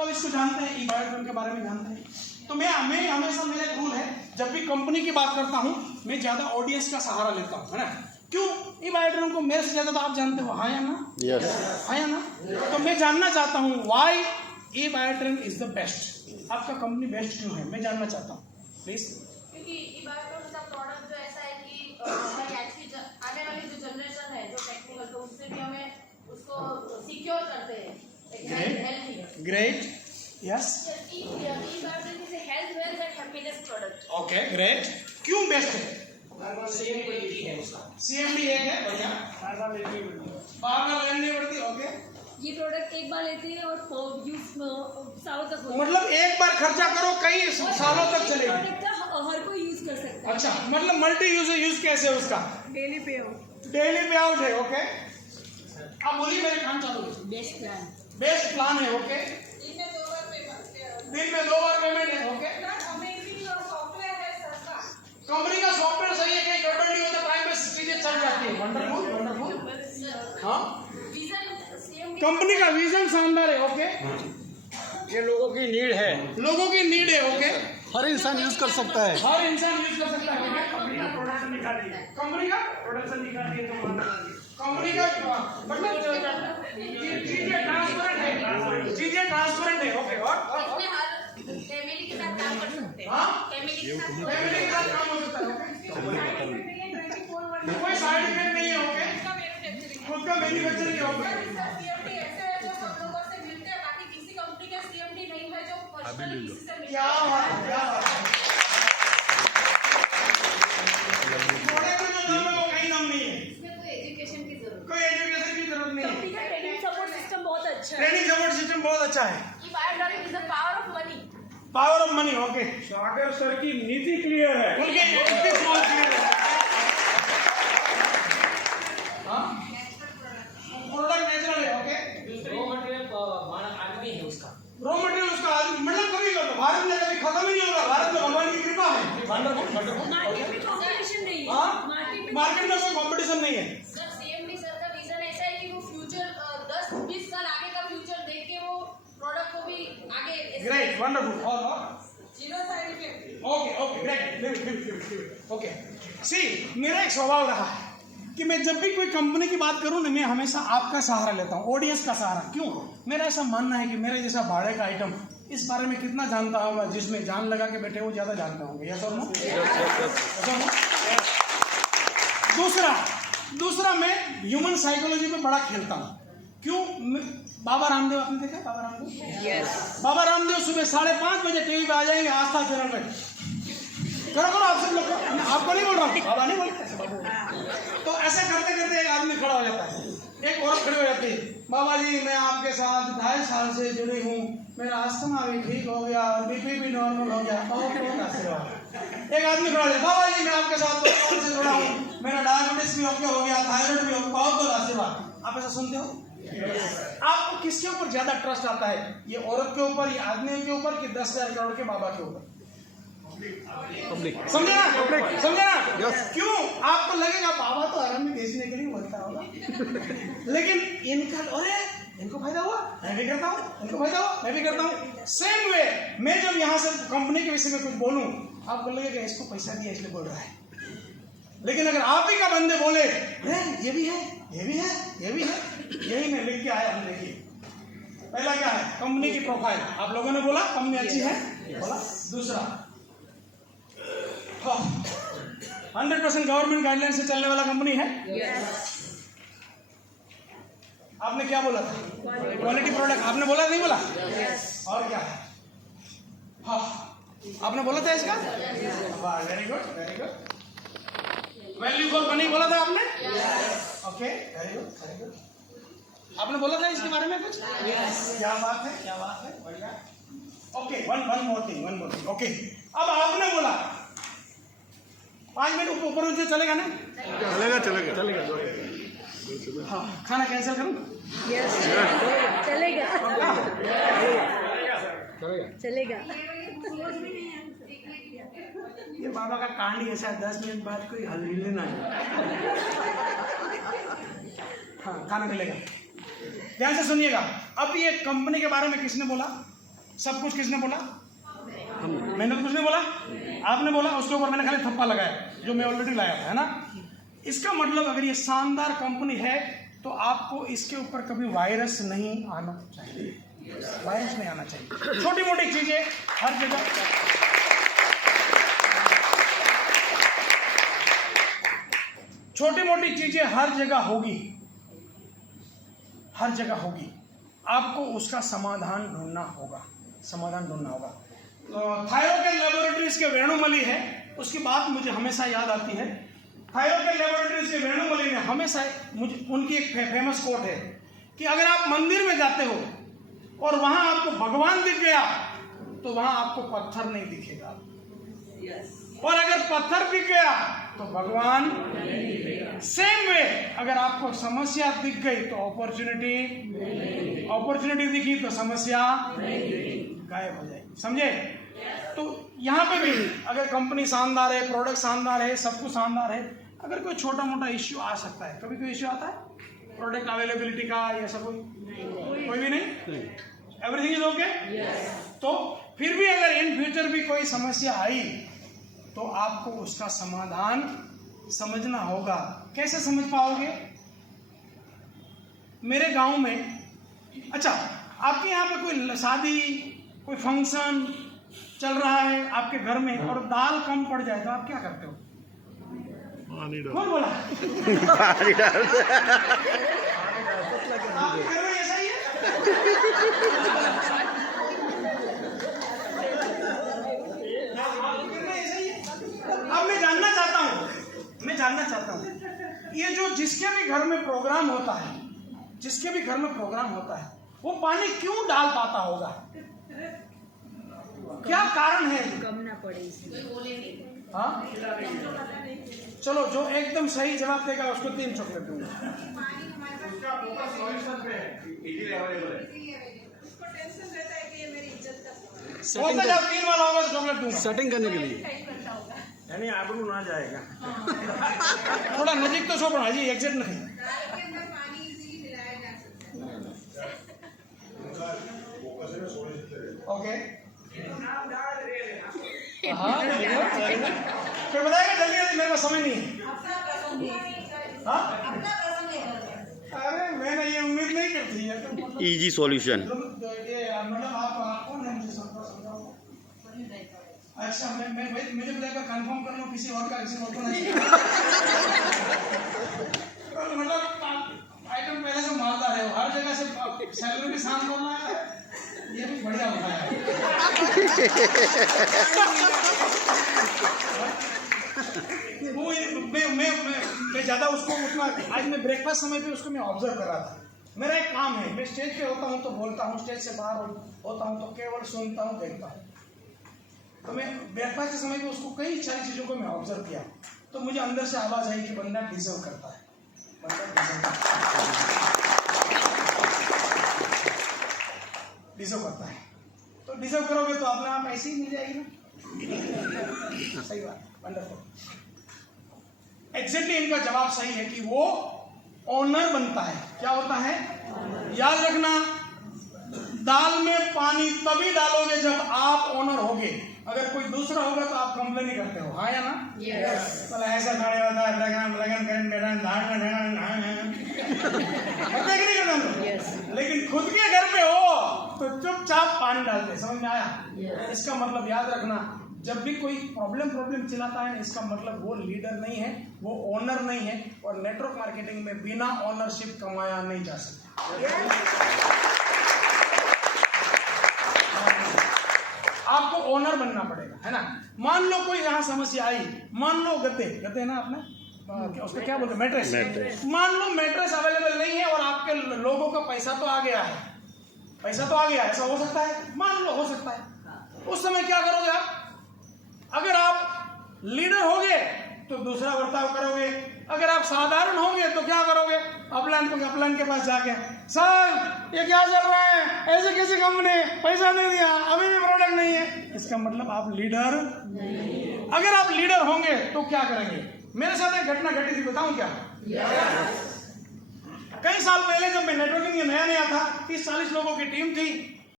तो अब इसको जानते हैं, ई बायोड्रम के बारे में जानते हैं। तो मैं हमेशा, मेरा एक रूल है, जब भी कंपनी की बात करता हूँ मैं ज़्यादा ऑडियंस का सहारा लेता हूँ, है ना। क्यों? ई बायोड्रम को मेरे से ज़्यादा तो आप जानते हो, हाँ या ना? यस, हाँ या ना? तो मैं जानना चाहता हूँ why E Biodrum is the best. आपका कंपनी बेस्ट क्यों है, मैं जानना चाहता हूँ, प्लीज। क्योंकि ई बायोड्रम का प्रोडक्ट जो ऐसा है कि हमारी आज की आने वाली जो जनरेशन है जो टेक्निकल, तो उससे भी हमें उसको सिक्योर करते हैं। Great, yes, E Biodrum is a health, wealth and happiness product. Okay, great. क्यों बेस्ट है? CMD एक है, बढ़िया। बार-बार लेनी पड़ती, ओके। ये प्रोडक्ट एक बार लेते हैं और यूज सालों तक होता है। मतलब एक बार खर्चा करो, कई सालों तक चलेगी। प्रोडक्ट का हर कोई यूज कर सकता है। अच्छा, मतलब मल्टी यूज कैसे है उसका? डेली पे आउट। डेली पे आउट है, ओके। अब बोलिए, मेरे काम चालू है। Best plan. बेस्ट प्लान है, ओके। दिन में 2 बार पेमेंट है, ओके। कंपनी का सॉफ्टवेयर सही है, कहीं गड़बड़ नहीं होता, टाइम पे चीजें चल जाती है। Wonderful, wonderful. हाँ, कंपनी का विजन शानदार है, ओके। ये लोगों की नीड है, लोगों की नीड है, ओके। हर इंसान यूज कर सकता है। हर इंसान यूज कर सकता है, ओके। कंपनी का प्रोडक्शन निकालिए, कंपनी का प्रोडक्शन निकालिए, कंपनी का मतलब चीजें ट्रांसपेरेंट है, चीजें ट्रांसपेरेंट है, ओके। और इसमें हर फैमिली के साथ काम कर सकते हैं। हाँ, फैमिली के साथ फैमिली के साथ काम हो सकता है, ओके। कोई साइड इफेक्ट नहीं है, ओके। खुद का मैन्युफैक्चरिंग है, ओके। CMD ऐसे है जो सब लोगों से मिलते हैं, बाकी किसी कंपनी का CMD नहीं है जो पर्सनली किसी से मिलता क्या बात है, क्या बात है। प्रोडक्ट में जो नाम है वो कहीं नाम नहीं है, इसमें कोई एजुकेशन की जरूरत कोई एजुकेशन की जरूरत नहीं है। कंपनी का ट्रेनिंग सपोर्ट सिस्टम बहुत अच्छा है। ट्रेनिंग सपोर्ट सिस्टम बहुत अच्छा है। नहीं। E Biodrum is the power of money. Power of money, okay. Sagar sir की नीति क्लियर है। उनके इतने स्मॉल क्लियर है। हाँ, प्रोडक्ट नेचुरल है, ओके। रॉ मटेरियल आदमी है उसका। रॉ मटेरियल उसका मतलब कभी भारत में कभी खत्म ही नहीं होगा। भारत में भगवान की कृपा है। मार्केट में कंपटीशन नहीं है। हाँ, मार्केट में कोई कंपटीशन नहीं है। सर CMD सर का विजन ऐसा है कि वो फ्यूचर 10-20 साल आगे का फ्यूचर देख के वो प्रोडक्ट को भी आगे। Great, wonderful. और zero side effect. Okay, okay, great, okay. See, मेरा एक स्वभाव रहा है कि मैं जब भी कोई कंपनी की बात करूं ना, मैं हमेशा आपका सहारा लेता हूं, ऑडियंस का सहारा। क्यों? मेरा ऐसा मानना है कि मेरे जैसा भाड़े का आइटम इस बारे में कितना जानता होगा, जिसमें जान लगा के बैठे वो ज्यादा जानते होंगे। यस और नो? दूसरा मैं ह्यूमन साइकोलॉजी पे बड़ा खेलता हूँ। क्यों? बाबा रामदेव, आपने देखा बाबा रामदेव? यस। बाबा रामदेव सुबह 5:30 बजे टीवी पे आ जाएंगे, आस्था चैनल पे। करो आप सब लोग, आपको नहीं बोल रहा हूँ, बाबा नहीं बोलते। तो ऐसे करते करते एक आदमी खड़ा हो जाता है, एक औरत खड़ी हो जाती है। बाबा जी, मैं आपके साथ 2.5 साल से जुड़ी हूँ, मेरा अस्थमा भी ठीक हो गया और BP भी नॉर्मल हो गया, बहुत बहुत आशीर्वाद। एक आदमी खड़ा हो जाता है, बाबा जी मैं आपके साथ 2 साल से जुड़ा हूँ, मेरा डायबिटीज भी ओके हो गया, थायराइड भी हो गया, बहुत बहुत आशीर्वाद। आप ऐसा सुनते हो? आपको किसके ऊपर ज्यादा ट्रस्ट आता है, ये औरत के ऊपर, ये आदमी के ऊपर, कि 10,000 करोड़ के बाबा के ऊपर? समझे ना? क्यों? आपको लगेगा बाबा तो आराम में बेचने के लिए बोलता होगा, लेकिन इनका, अरे इनको फायदा हुआ, मैं भी करता हूँ, इनको फायदा हुआ, मैं भी करता हूँ। सेम वे मैं जब यहाँ से कंपनी के विषय में कुछ बोलूँ, आपको लगेगा इसको पैसा दिया इसलिए बोल रहा है। लेकिन अगर आप ही का बंदे बोले ये भी है, ये भी है, ये भी है, यही मैं लिख के आया हूँ। देखिए, पहला क्या है? कंपनी की प्रोफाइल। आप लोगों ने बोला कंपनी अच्छी है, बोला। दूसरा, 100% गवर्नमेंट गाइडलाइन से चलने वाला कंपनी है। आपने क्या बोला था? Quality product. आपने बोला नहीं बोला? और क्या है? हाँ, आपने बोला था इसका? वाह, very good, very good. Value for money बोला था आपने? Okay, very good, very good. आपने बोला था इसके बारे में कुछ? क्या बात है, क्या बात है, बढ़िया। Okay, one more thing, okay. अब आपने बोला 5 मिनट ऊपर नीचे चलेगा ना? चलेगा। हाँ, खाना कैंसिल करूँ? यस, चलेगा। ये बाबा का कांड ही ऐसा है, 10 मिनट बाद कोई हिलने ना है। हाँ, खाना मिलेगा। ध्यान से सुनिएगा। अब ये कंपनी के बारे में किसने बोला? सब कुछ किसने बोला? मैंने तो कुछ नहीं बोला, आपने बोला, उसके ऊपर मैंने खाली थप्पा लगाया जो मैं ऑलरेडी लाया था, है ना। इसका मतलब अगर ये शानदार कंपनी है तो आपको इसके ऊपर कभी वायरस नहीं आना चाहिए, वायरस नहीं आना चाहिए। छोटी मोटी चीजें हर जगह, छोटी मोटी चीजें हर जगह होगी, हर जगह होगी, आपको उसका समाधान ढूंढना होगा, समाधान ढूंढना होगा। थायरोकेन लेबोरेटरीज के वेणुमली है, उसकी बात मुझे हमेशा याद आती है। थायरोकेन लेबोरेटरीज के वेणुमली ने हमेशा, मुझे उनकी एक फेमस कोट है कि अगर आप मंदिर में जाते हो और वहां आपको भगवान दिख गया तो वहां आपको पत्थर नहीं दिखेगा, और अगर पत्थर दिख गया तो भगवान। सेम वे अगर आपको समस्या दिख गई तो अपॉर्चुनिटी दिखी तो समस्या गायब हो जाएगी, समझे। तो यहाँ पे भी अगर कंपनी शानदार है, प्रोडक्ट शानदार है, सब कुछ शानदार है, अगर कोई छोटा मोटा इश्यू आ सकता है, कभी कोई इश्यू आता है प्रोडक्ट अवेलेबिलिटी का, या सब कोई भी नहीं, एवरीथिंग इज ओके। तो फिर भी अगर इन फ्यूचर भी कोई समस्या आई तो आपको उसका समाधान समझना होगा। कैसे समझ पाओगे? मेरे गांव में, अच्छा आपके यहाँ पे कोई शादी, कोई फंक्शन चल रहा है आपके घर में और दाल कम पड़ जाए तो आप क्या करते हो? कौन बोला? आपके घर में ऐसा ही है? अब मैं जानना चाहता हूँ, ये जो जिसके भी घर में प्रोग्राम होता है, जिसके भी घर में प्रोग्राम होता है, वो पानी क्यों डाल पाता होगा? क्या कारण है? कम ना पड़े इसलिए। हाँ, चलो जो एकदम सही जवाब देगा उसको 3 चॉकलेट दूंगा। बोलते जाओ 3 वाला होगा तो चॉकलेट दूंगा। सेटिंग करने के लिए यानी आबरू ना जाएगा। थोड़ा नजीक तो सो पड़ा जी, एग्जैक्ट नहीं। ओके, हाँ फिर बताएगा जल्दी जल्दी, मेरे पास समय नहीं है। हाँ, अरे मैंने ये उम्मीद नहीं करती है। Easy solution. मतलब आप कौन है, मुझे समझाओ। अच्छा, मुझे बताएगा, कंफर्म कर लो किसी और का, किसी और को नहीं। मतलब आइटम पहले से मालदार है, हर जगह से सैलरी भी शाम को रहा है, ये भी बढ़िया होता है। मैं ज़्यादा उसको उतना, आज मैं ब्रेकफास्ट समय पे उसको मैं ऑब्जर्व कर रहा था। मेरा एक काम है, मैं स्टेज पे होता हूँ तो बोलता हूँ, स्टेज से बाहर होता हूँ तो केवल सुनता हूँ, देखता हूँ। तो मैं ब्रेकफास्ट के समय पे उसको कई सारी चीज़ों को मैं ऑब्जर्व किया, तो मुझे अंदर से आवाज़ आई कि बंदा डिजर्व करता है, बंदा डिजर्व करता है। तो डिजर्व करोगे तो अपने आप ऐसे ही मिल जाएगी ना। सही बात, वंडरफुल। एग्जैक्टली इनका जवाब सही है कि वो ऑनर बनता है। क्या होता है? याद रखना, दाल में पानी तभी डालोगे जब आप ऑनर होगे, अगर कोई दूसरा होगा तो आप कंप्लेन नहीं करते हो, हाँ या ना? तो ऐसा खड़े होता है, लेकिन खुद के घर पे हो तो चुपचाप पानी डालते। समझ में आया? इसका मतलब याद रखना, जब भी कोई प्रॉब्लम चिल्लाता है, इसका मतलब वो लीडर नहीं है, वो ओनर नहीं है, और नेटवर्क मार्केटिंग में बिना ओनरशिप कमाया नहीं जा सकता। आपको ओनर बनना पड़ेगा, है ना। मान लो कोई यहाँ समस्या आई, मान लो गद्दे ना आपने उसको क्या बोलते, मैट्रेस। मान लो मैट्रेस अवेलेबल नहीं है और आपके लोगों का पैसा तो आ गया है, ऐसा हो सकता है, मान लो हो सकता है। उस समय क्या करोगे आप? अगर आप लीडर होगे तो दूसरा बर्ताव करोगे, अगर आप साधारण होंगे तो क्या करोगे? अपलाइन के पास जाके, सर ये क्या चल रहा है, ऐसे किसी कंपनी पैसा नहीं दिया, अभी भी प्रोडक्ट नहीं है। इसका मतलब आप लीडर नहीं। अगर आप लीडर होंगे तो क्या करेंगे? मेरे साथ एक घटना घटी थी, बताऊं क्या? कई साल पहले जब मैं नेटवर्किंग में नया था, 30-40 लोगों की टीम थी,